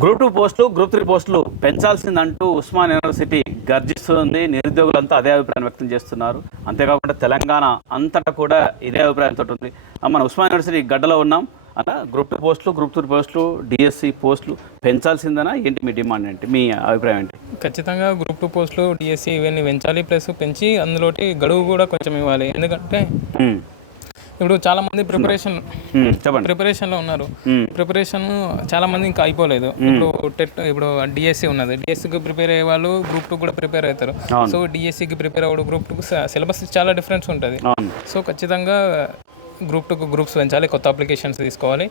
Group two పోస్టులు group three పోస్టులు పెంచాల్సిందంటూ ఉస్మాన్ యూనివర్సిటీ గర్జిస్తుంది. నిరుద్యోగులంతా అదే అభిప్రాయం వ్యక్తం చేస్తున్నారు. అంతేకాకుండా తెలంగాణ అంతటా కూడా ఇదే అభిప్రాయంతో ఉంది. మన ఉస్మాన్ యూనివర్సిటీ గడ్డలో ఉన్నాం. అలా గ్రూప్ టూ పోస్టులు గ్రూప్ త్రీ పోస్టులు డిఎస్సి పోస్టులు పెంచాల్సిందనా? ఏంటి మీ డిమాండ్ ఏంటి? మీ అభిప్రాయం ఏంటి? ఖచ్చితంగా గ్రూప్ టూ పోస్టులు డిఎస్సి ఇవన్నీ పెంచాలి. ప్లస్ పెంచి అందులోటి గడువు కూడా కొంచెం ఇవ్వాలి. ఎందుకంటే ఇప్పుడు చాలా మంది ప్రిపరేషన్ చెప్పండి. ప్రిపరేషన్లో ఉన్నారు. ఉమ్, ప్రిపరేషన్ చాలా మంది ఇంకా అయిపోలేదు. ఇప్పుడు టెట్ ఇప్పుడు డిఎస్సి ఉన్నది. డిఎస్సికి ప్రిపేర్ అయ్యే వాళ్ళు గ్రూప్ టూ కూడా ప్రిపేర్ అవుతారు. సో డిఎస్సికి ప్రిపేర్ అవ్వడు గ్రూప్ టూకి సిలబస్ చాలా డిఫరెన్స్ ఉంటుంది. సో ఖచ్చితంగా గ్రూప్ టూకు గ్రూప్స్ పెంచాలి కొత్త అప్లికేషన్స్ తీసుకోవాలి.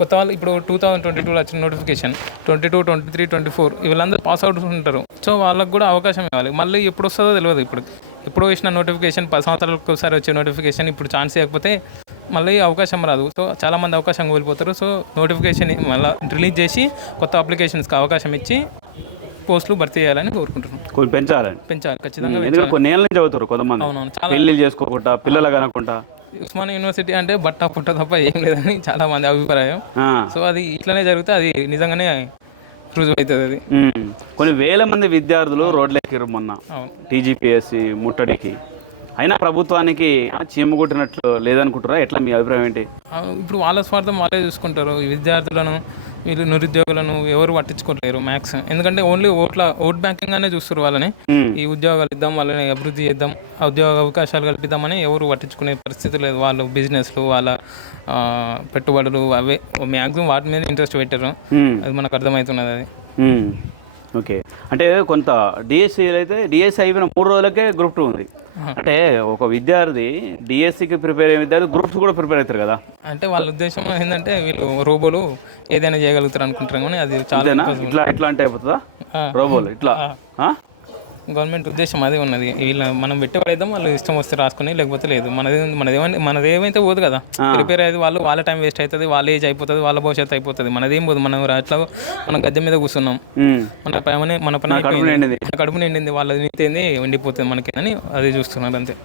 కొత్త వాళ్ళు ఇప్పుడు టూ థౌసండ్ ట్వంటీ టూలో వచ్చిన notification twenty two twenty three twenty four వీళ్ళందరూ పాస్ అవుట్ ఉంటారు. సో వాళ్ళకి కూడా అవకాశం ఇవ్వాలి. మళ్ళీ ఎప్పుడు వస్తుందో తెలియదు ఇప్పుడు. ఇప్పుడు వేసిన నోటిఫికేషన్ పది సంవత్సరాలకు ఒకసారి వచ్చే నోటిఫికేషన్ ఇప్పుడు ఛాన్స్ ఇవ్వకపోతే మళ్ళీ అవకాశం రాదు. సో చాలామంది అవకాశం కోల్పోతారు. సో నోటిఫికేషన్ మళ్ళీ రిలీజ్ చేసి కొత్త అప్లికేషన్స్కి అవకాశం ఇచ్చి పోస్టులు భర్తీ చేయాలని కోరుకుంటున్నాం. కొంచెం పెంచాలని. పెంచాలి ఖచ్చితంగా ఎందుకంటే కొన్ని ఏళ్ళ నుంచి చదువుతారు కొంతమంది. అవునవును పెళ్ళిళ్ళు చేసుకోకుండా పిల్లలు కనకుండా. ఉస్మాన్ యూనివర్సిటీ అంటే బట్ట పుట్ట తప్ప ఏం లేదని చాలా మంది అభిప్రాయం. సో అది ఇట్లనే జరిగితే అది నిజంగానే రుజువు అవుతుంది అది. కొన్ని వేల మంది విద్యార్థులు రోడ్లెక్కిరు మొన్న. టీజీపీఎస్సి ముట్టడికి. అయినా ప్రభుత్వానికి ఆ, చీమ కొట్టినట్లు లేదనుకుంటారా ఎట్లా మీ అభిప్రాయం ఏంటి? ఇప్పుడు వాళ్ళ స్వార్థం వాళ్ళే చూసుకుంటారు. ఈ విద్యార్థులను వీళ్ళు నిరుద్యోగులను ఎవరు పట్టించుకోలేరు మ్యాక్స్. ఎందుకంటే ఓన్లీ ఓట్ల ఓట్ బ్యాంకింగ్ అనే చూస్తారు వాళ్ళని ఈ ఉద్యోగాలు ఇద్దాం వాళ్ళని అభివృద్ధి చేద్దాం ఉద్యోగ అవకాశాలు కల్పిద్దామని ఎవరు పట్టించుకునే పరిస్థితి లేదు. వాళ్ళు బిజినెస్లు వాళ్ళ పెట్టుబడులు అవే మ్యాక్సిమం వాటి మీద ఇంట్రెస్ట్ పెట్టారు. అది మనకు అర్థమవుతున్నది అది. ఓకే. అంటే కొంత డిఎస్సి అయితే డిఎస్సి అయిపోయిన మూడు రోజులకే గ్రూప్ టూ ఉంది. అంటే ఒక విద్యార్థి డిఎస్సికి ప్రిపేర్ అయ్యే విద్యార్థి గ్రూప్స్ కూడా ప్రిపేర్ అవుతారు కదా? అంటే వాళ్ళ ఉద్దేశం ఏంటంటే వీళ్ళు రోబోలు ఏదైనా చేయగలుగుతారు అనుకుంటారు కానీ అది చాలా ఇట్లా ఇట్లా అంటే అయిపోతుందా. రోబోలు ఇట్లా? ఆ? గవర్నమెంట్ ఉద్దేశం అదే ఉన్నది. వీళ్ళ మనం పెట్టి పడేద్దాం వాళ్ళు ఇష్టం వస్తే రాసుకుని లేకపోతే లేదు. మనది మనది ఏమైనా మనది ఏమైతే పోదు కదా. ప్రిపేర్ అయ్యేది వాళ్ళు వాళ్ళ టైం వేస్ట్ అవుతుంది వాళ్ళ ఏజ్ అయిపోతుంది వాళ్ళ భవిష్యత్తు అయిపోతుంది. మనదేం పోదు. మనం అట్లా మనం గద్దె మీద కూర్చున్నాం. మన పని మన పని కడుపు. నిండింది. కడుపు నిండింది. వాళ్ళది నిండింది ఎండిపోతుంది మనకి అని అది చూస్తున్నారు అంతే.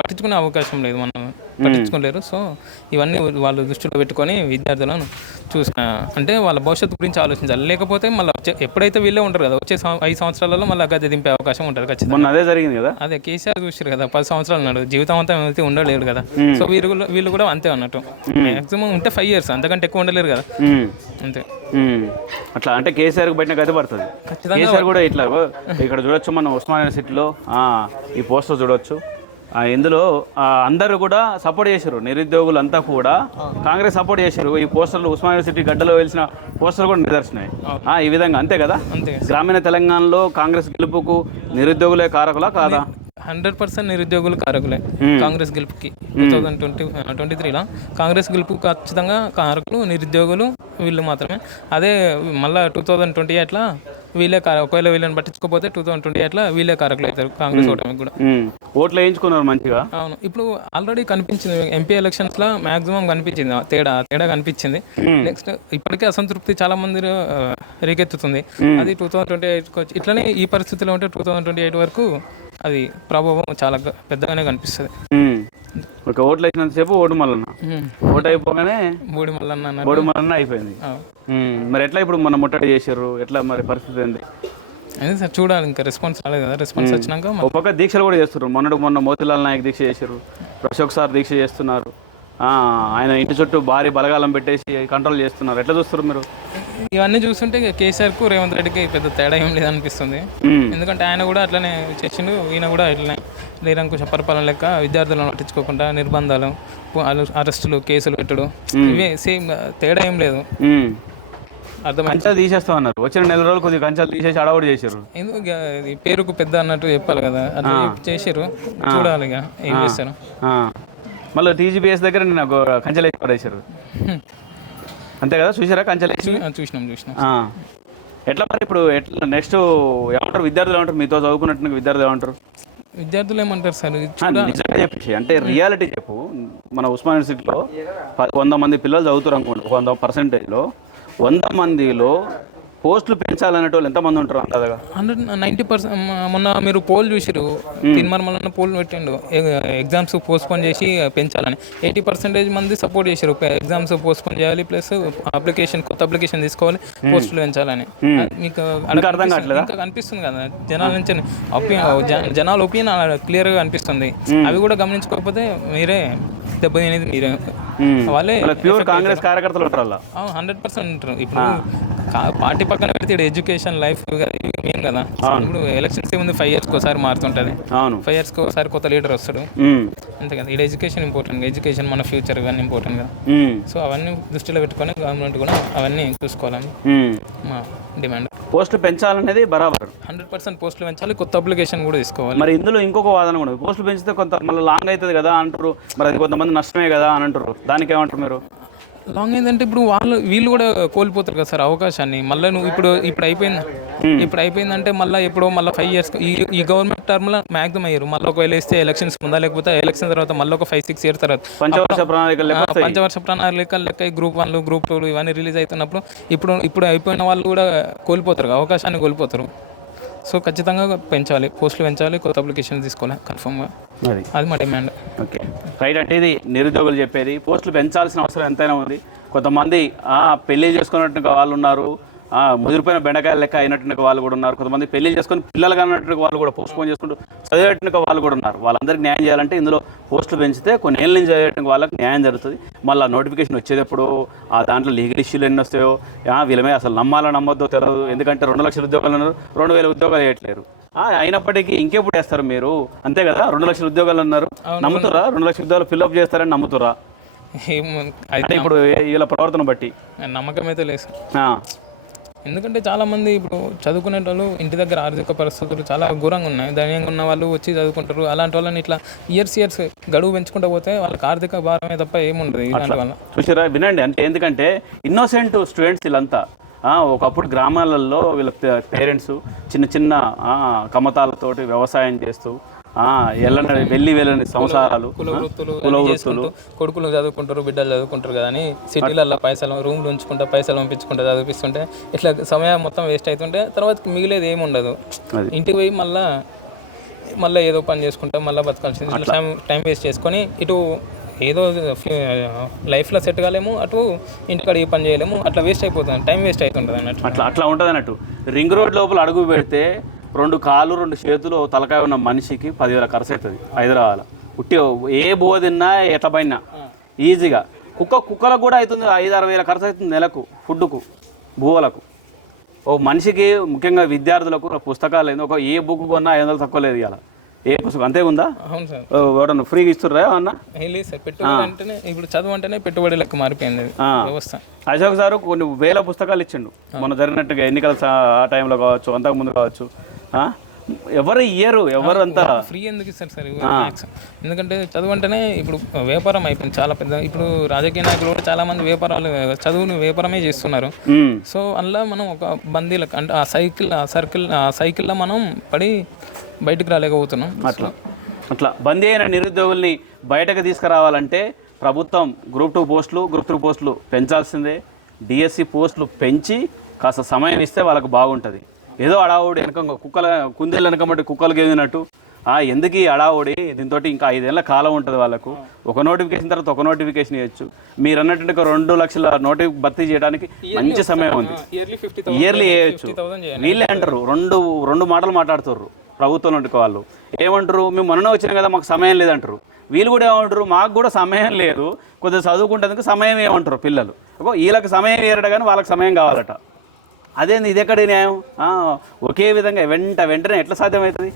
పట్టించుకునే అవకాశం లేదు మనం. పట్టించుకోలేరు. సో ఇవన్నీ వాళ్ళు దృష్టిలో పెట్టుకొని విద్యార్థులను చూసు అంటే వాళ్ళ భవిష్యత్తు గురించి ఆలోచించాలి. లేకపోతే మళ్ళీ ఎప్పుడైతే వీళ్ళే ఉంటారు కదా వచ్చే ఐదు సంవత్సరాలలో మళ్ళీ గద్దె దింపే అవకాశం ఉంటుంది ఖచ్చితంగా. మొన్న అదే జరిగింది కదా? అదే కేసీఆర్ చూసారు కదా పది సంవత్సరాలు ఉన్నాడు జీవితం అంతా అయితే ఉండలేడు కదా. సో వీరు వీళ్ళు కూడా అంతే అన్నట్టు. మాక్సిమం ఉంటే ఫైవ్ ఇయర్స్ అంతకంటే ఎక్కువ ఉండలేరు కదా. అంతే. అట్లా అంటే కేసీఆర్కి బయట గది పడుతుంది. కేసీఆర్ కూడా ఇట్లా ఇక్కడ చూడొచ్చు మన ఉస్మాన్ యూనివర్సిటీలో ఆ, ఈ పోస్టర్ చూడొచ్చు. ఇందులో అందరూ కూడా సపోర్ట్ చేశారు నిరుద్యోగులు అంతా కూడా కాంగ్రెస్ సపోర్ట్ చేశారు ఈ పోస్టర్లు ఉస్మాన్ యూనివర్సిటీ గడ్డలో వెలిసిన పోస్టర్ కూడా నిదర్శనాయి ఆ, ఈ విధంగా అంతే కదా? గ్రామీణ తెలంగాణలో కాంగ్రెస్ గెలుపుకు నిరుద్యోగులే కారకులా కాదా? హండ్రెడ్ పర్సెంట్ నిరుద్యోగులు కారకులే కాంగ్రెస్ గెలుపుకి. టూ థౌజండ్ ట్వంటీ ట్వంటీ త్రీలో కాంగ్రెస్ గెలుపు ఖచ్చితంగా కారకులు నిరుద్యోగులు వీళ్ళు మాత్రమే. అదే మళ్ళీ టూ థౌజండ్ ట్వంటీ ఎయిట్లో వీళ్ళే కార ఒకవేళ వీళ్ళని పట్టించుకోకపోతే టూ థౌజండ్ ట్వంటీ ఎయిట్లో వీళ్ళే కారకులు అవుతారు కాంగ్రెస్ ఓటమికి కూడా. ఓట్లు వేయించుకున్నారు మంచిగా? అవును. ఇప్పుడు ఆల్రెడీ కనిపించింది ఎంపీ ఎలక్షన్స్లో మాక్సిమం కనిపించింది. తేడా తేడా కనిపించింది. నెక్స్ట్ ఇప్పటికే అసంతృప్తి చాలా మంది రేకెత్తుతుంది. అది టూ థౌసండ్ ట్వంటీ ఎయిట్ ఇట్లనే ఈ పరిస్థితిలో ఉంటే టూ థౌసండ్ ట్వంటీ ఎయిట్ వరకు అది ప్రభావం చాలా పెద్దగానే కనిపిస్తుంది. ఒక ఓట్లు వేసినంతసేపు ఓటు మల్లన్న. ఓటు అయిపోగానే బూడి మల్లన్న ఓటు మల్లన్న అయిపోయింది. మరి ఎట్లా ఇప్పుడు మన ముట్టడి చేశారు? ఎట్లా మరి పరిస్థితి ఏంది? అదే సార్ చూడాలి. ఇంకా రెస్పాన్స్ రాలేదు కదా. రెస్పాన్స్ వచ్చినాక ఒక పక్క దీక్షలు కూడా చేస్తున్నారు మొన్నటి మొన్న మోతిలాల్ నాయక్ దీక్ష చేశారు. అశోక్ సార్ దీక్ష చేస్తున్నారు. ఆ, ఆయన ఇంటి చుట్టూ భారీ బలగాలం పెట్టేసి కంట్రోల్ చేస్తున్నారు. ఎట్లా చూస్తారు మీరు? ఇవన్నీ చూస్తుంటే కేసీఆర్కు రేవంత్ రెడ్డికి పెద్ద తేడా ఏం లేదనిపిస్తుంది. ఎందుకంటే ఆయన కూడా అట్లనే చేసిండు ఈయన కూడా ఇట్లనే నిరంకుశ పరిపాలన లెక్క విద్యార్థులను పట్టించుకోకుండా నిర్బంధాలు అరెస్టులు కేసులు పెట్టడం. ఇవే సేమ్ తేడా ఏం లేదు. కంచాలు తీసేస్తామన్నారు వచ్చిన నెల రోజులు కొద్దిగా కంచాలు తీసేసి అడవుడు చేశారు. ఎందుకు పేరుకు పెద్ద అన్నట్టు చెప్పాలి కదా. అట్లా చేసారు చూడాలి ఇక ఏం చేస్తారు. ఆ. మళ్ళీ టీజీపీఎస్ దగ్గర నేను కంచెలు వేసి పడేశారు. అంతే కదా? చూసారా కంచెలు వేసి? చూసినాం చూసినాం. ఎట్లా మరి ఇప్పుడు ఎట్లా? నెక్స్ట్ ఏమంటారు విద్యార్థులు ఏమంటారు? మీతో చదువుకున్నట్టు విద్యార్థులు ఏమంటారు? విద్యార్థులు ఏమంటారు సార్? నిజంగా చెప్పేసి అంటే రియాలిటీ చెప్పు. మన ఉస్మాన్ యూనివర్సిటీలో వంద మంది పిల్లలు చదువుతారు అనుకోండి. వంద పర్సెంటేజ్లో వంద మందిలో పోస్టులు పెంచాలనేటి వాళ్ళు ఎంతమంది ఉంటారు అంతగా హండ్రెడ్ నైంటీ పర్సెంట్ మొన్న మీరు పోల్ చూసిరు తిన్మర్మల పోల్ పెట్టిండు. ఎగ్జామ్స్ పోస్ట్పోన్ చేసి పెంచాలని. ఎయిటీ పర్సెంటేజ్ మంది సపోర్ట్ చేశారు ఎగ్జామ్స్ పోస్ట్పోన్ చేయాలి ప్లస్ అప్లికేషన్ కొత్త అప్లికేషన్ తీసుకోవాలి పోస్టులు పెంచాలని. మీకు అర్థం కావట్లేదా? ఇంకా కనిపిస్తుంది కదా. జనాల నుంచి ఒపీనియన్ జనాల ఒపీనియన్ క్లియర్గా కనిపిస్తుంది. అవి కూడా గమనించుకోకపోతే మీరే దెబ్బతినేది మీరే. వాళ్ళే ప్యూర్ కాంగ్రెస్ కార్యకర్తలు ఉంటారు హండ్రెడ్ పర్సెంట్ ఉంటారు. ఇప్పుడు పార్టీ పక్కన పెడితే ఎడ్యుకేషన్ లైఫ్ మెయిన్ కదా. ఇప్పుడు ఎలక్షన్స్ ఏముంది? ఫైవ్ ఇయర్స్కి ఒకసారి మారుతుంటుంది. అవును. ఫైవ్ ఇయర్స్కి ఒకసారి కొత్త లీడర్ వస్తాడు. అంతే కదా. ఇక్కడ ఎడ్యుకేషన్ ఇంపార్టెంట్ ఎడ్యుకేషన్ మన ఫ్యూచర్ ఇవన్నీ ఇంపార్టెంట్ కదా. సో అవన్నీ దృష్టిలో పెట్టుకొని గవర్నమెంట్ కూడా అవన్నీ చూసుకోవాలని. మా డిమాండ్. పోస్టులు పెంచాలనేది బరాబర్. హండ్రెడ్ పర్సెంట్ పోస్టులు పెంచాలి. కొత్త అప్లికేషన్ కూడా తీసుకోవాలి. మరి ఇందులో ఇంకొక వాదన కూడా. పోస్టులు పెంచితే కొంత మళ్ళీ లాంగ్ అవుతుంది కదా అంటారు. మరి అది కొంతమంది నష్టమే కదా అని అంటారు. దానికి ఏమంటారు మీరు? లాంగ్ ఏంటంటే ఇప్పుడు వాళ్ళు వీళ్ళు కూడా కోల్పోతారు కదా సార్ అవకాశాన్ని. మళ్ళీ నువ్వు ఇప్పుడు ఇప్పుడు అయిపోయింది ఇప్పుడు అయిపోయిందంటే మళ్ళీ ఎప్పుడో మళ్ళీ ఫైవ్ ఇయర్స్ ఈ ఈ గవర్నమెంట్ టర్మ్లో మ్యాక్సిమం అయ్యారు. మళ్ళీ ఒకవేళ వేస్తే ఎలక్షన్స్ ముందా లేకపోతే ఎలక్షన్ తర్వాత మళ్ళీ ఒక ఫైవ్ సిక్స్ ఇయర్స్ తర్వాత. పంచవర్ష ప్రణాళిక లెక్క గ్రూప్ వన్లు గ్రూప్ టూలు ఇవన్నీ రిలీజ్ అవుతున్నప్పుడు ఇప్పుడు ఇప్పుడు అయిపోయిన వాళ్ళు కూడా కోల్పోతారు అవకాశాన్ని కోల్పోతారు. సో ఖచ్చితంగా పెంచాలి పోస్టులు పెంచాలి కొత్త అప్లికేషన్ తీసుకోవాలి కన్ఫర్మ్గా అది అది మా డిమాండ్ ఓకే. రైట్ అంటే ఇది నిరుద్యోగులు చెప్పేది పోస్టులు పెంచాల్సిన అవసరం ఎంతైనా ఉంది. కొంతమంది ఆ, పెళ్ళి చేసుకున్నట్టుగా వాళ్ళు ఉన్నారు ముదిరిపోయిన బెండకాయల లెక్క అయినట్టుగా వాళ్ళు కూడా ఉన్నారు. కొంతమంది పెళ్ళి చేసుకొని పిల్లలు కానట్టుగా వాళ్ళు కూడా పోస్ట్ పోన్ చేసుకుంటూ చదివేట్టుగా వాళ్ళు కూడా ఉన్నారు. వాళ్ళందరికీ న్యాయం చేయాలంటే ఇందులో పోస్టులు పెంచితే కొన్ని ఏళ్ళ నుంచి చదివేట్టుగా వాళ్ళకి న్యాయం జరుగుతుంది. మళ్ళీ నోటిఫికేషన్ వచ్చేటప్పుడు ఆ దాంట్లో లీగల్ ఇష్యూలు ఎన్ని వస్తాయో ఆ, వీళ్ళమే అసలు నమ్మాలో నమ్మొద్దో తెలియదు ఎందుకంటే రెండు లక్షల ఉద్యోగాలు ఉన్నారు రెండు వేల ఉద్యోగాలు వేయట్లేరు. ఆ, అయినప్పటికీ ఇంకెప్పుడు వేస్తారు మీరు? అంతే కదా రెండు లక్షల ఉద్యోగాలు ఉన్నారు నమ్ముతురా రెండు లక్షల ఉద్యోగాలు ఫిల్అప్ చేస్తారని నమ్ముతురా ఇప్పుడు వీళ్ళ ప్రవర్తన బట్టి. నమ్మకం అయితే లేదు ఎందుకంటే చాలా మంది ఇప్పుడు చదువుకునే వాళ్ళు ఇంటి దగ్గర ఆర్థిక పరిస్థితులు చాలా ఘోరంగా ఉన్నాయి. ధైర్యంగా ఉన్న వాళ్ళు వచ్చి చదువుకుంటారు. అలాంటి వాళ్ళని ఇట్లా ఇయర్స్ ఇయర్స్ గడువు పెంచుకుంటూ పోతే వాళ్ళకి ఆర్థిక భారమే తప్ప ఏముండదు ఇలాంటి వల్ల. చూసారా వినండి. అంటే ఎందుకంటే ఇన్నోసెంట్ స్టూడెంట్స్ వీళ్ళంతా ఒకప్పుడు గ్రామాలలో వీళ్ళ పేరెంట్స్ చిన్న చిన్న కమతాలతోటి వ్యవసాయం చేస్తూ ఎల్లని వెళ్ళి వెళ్ళని సంసారాలు కుల వృత్తులు కుల కొడుకులు చదువుకుంటారు బిడ్డలు చదువుకుంటారు కదా అని సిటీలలో పైసలు రూమ్లు ఉంచుకుంటా పైసలు పంపించుకుంటా చదివిస్తుంటే ఇట్లా సమయం మొత్తం వేస్ట్ అవుతుంటే తర్వాత మిగిలేదు ఏమి ఉండదు. ఇంటికి పోయి మళ్ళా మళ్ళీ ఏదో పని చేసుకుంటా మళ్ళీ బతకాల్సింది. ఇట్లా టైం టైం వేస్ట్ చేసుకొని ఇటు ఏదో లైఫ్లో సెట్ కాలేము అటు ఇంటికాడ పని చేయలేము అట్లా వేస్ట్ అయిపోతుంది. టైం వేస్ట్ అవుతుంటుంది అన్నట్టు. అట్లా అట్లా ఉంటుంది అన్నట్టు. రింగ్ రోడ్ లోపల అడుగు పెడితే రెండు కాళ్ళు రెండు చేతులు తలకాయ ఉన్న మనిషికి పదివేల ఖర్చు అవుతుంది హైదరాబాద్ ఉట్టి ఏ బువ్వ తిన్నా ఎట్ల పైన ఈజీగా కుక్క కుక్కలకు కూడా అవుతుంది ఐదు ఆరు వేల ఖర్చు అవుతుంది నెలకు ఫుడ్కు బువ్వలకు. ఓ మనిషికి ముఖ్యంగా విద్యార్థులకు పుస్తకాలు ఏంది ఒక ఏ బుక్ కొన్నా ఐదు వందలు తక్కువ లేదు ఇవాళ ఏ పుస్తకం? అంతే ఉందా? అవును సార్. ఎవడన్నా ఫ్రీగా ఇస్తుర్రా ఏమన్నా? లేదు సార్ పెట్టుబడి అంటేనే ఇప్పుడు చదువు అంటేనే పెట్టుబడి లెక్క మారిపోయింది. వ్యవస్థ. అశోక్ సారు కొన్ని వేల పుస్తకాలు ఇచ్చిండు. మొన్న జరిగినట్టుగా ఎన్నికల ఆ టైంలో కావచ్చు అంతకుముందు కావచ్చు? ఎవరు ఇయ్యరు ఎవరు అంతా? ఫ్రీ ఎందుకు ఇస్తారు సార్? ఎందుకంటే చదువు అంటేనే ఇప్పుడు వ్యాపారం అయిపోయింది చాలా పెద్ద ఇప్పుడు రాజకీయ నాయకులు కూడా చాలా మంది వ్యాపారాలు చదువుని వ్యాపారమే చేస్తున్నారు. సో అందులో మనం ఒక బందీలకు అంటే ఆ సైకిల్ ఆ సర్కిల్ ఆ సైకిల్లో మనం పడి బయటకు రాలేకపోతున్నాం. అట్లా. అట్లా. బందీ అయిన నిరుద్యోగుల్ని బయటకు తీసుకురావాలంటే ప్రభుత్వం గ్రూప్ టూ పోస్టులు గ్రూప్ త్రీ పోస్టులు పెంచాల్సిందే. డిఎస్సి పోస్టులు పెంచి కాస్త సమయం ఇస్తే వాళ్ళకు బాగుంటుంది. ఏదో అడావుడి వెనక కుక్కల కుందేలు వెనకబట్టి కుక్కలు గెదినట్టు ఆ, ఎందుకు ఈ అడావుడి దీంతో ఇంకా ఐదేళ్ళ కాలం ఉంటుంది వాళ్ళకు. ఒక నోటిఫికేషన్ తర్వాత ఒక నోటిఫికేషన్ ఇవ్వచ్చు మీరు అన్నట్టు రెండు లక్షల నోటి భర్తీ చేయడానికి మంచి సమయం ఉంది. ఇయర్లీ వేయచ్చు వీళ్ళే అంటారు. రెండు రెండు మాటలు మాట్లాడుతారు ప్రభుత్వం నుండి వాళ్ళు. ఏమంటారు? మేము మొన్న వచ్చినాం కదా మాకు సమయం లేదంటారు. వీళ్ళు కూడా ఏమంటారు? మాకు కూడా సమయం లేదు. కొద్దిగా చదువుకుంటేందుకు సమయం ఏమంటారు పిల్లలు? వీళ్ళకి సమయం ఏరట కానీ వాళ్ళకి సమయం కావాలట. అదేంది ఇది ఎక్కడ న్యాయం? ఒకే విధంగా వెంట వెంటనే ఎట్లా సాధ్యమవుతుంది?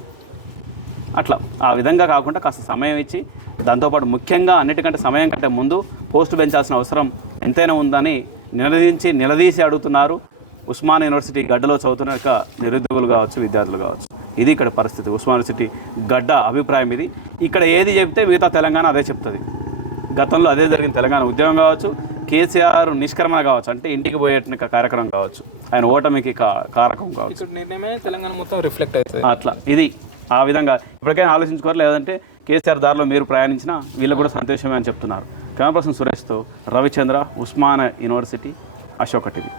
అట్లా. ఆ విధంగా కాకుండా కాస్త సమయం ఇచ్చి దాంతోపాటు ముఖ్యంగా అన్నిటికంటే సమయం కంటే ముందు పోస్టు పెంచాల్సిన అవసరం ఎంతైనా ఉందని నిలదీంచి నిలదీసి అడుగుతున్నారు. ఉస్మాన్ యూనివర్సిటీ గడ్డలో చదువుతున్న యొక్క నిరుద్యోగులు కావచ్చు విద్యార్థులు కావచ్చు. ఇది ఇక్కడ పరిస్థితి. ఉస్మాన్ యూనివర్సిటీ గడ్డ అభిప్రాయం ఇది. ఇక్కడ ఏది చెప్తే మిగతా తెలంగాణ అదే చెప్తుంది. గతంలో అదే జరిగిన తెలంగాణ ఉద్యమం కావచ్చు కేసీఆర్ నిష్క్రమణ కావచ్చు అంటే ఇంటికి పోయేట కార్యక్రమం కావచ్చు ఆయన ఓటమికి కారకం కావచ్చు. నిర్ణయమే తెలంగాణ మొత్తం రిఫ్లెక్ట్ అవుతుంది అట్లా ఇది ఆ విధంగా. ఇప్పటికైనా ఆలోచించుకోరు లేదంటే కేసీఆర్ దారిలో మీరు ప్రయాణించినా వీళ్ళు కూడా సంతోషమే అని చెప్తున్నారు. కెమెరా పర్సన్ సురేష్తో రవిచంద్ర ఉస్మాన్ యూనివర్సిటీ అశోక టీవీ.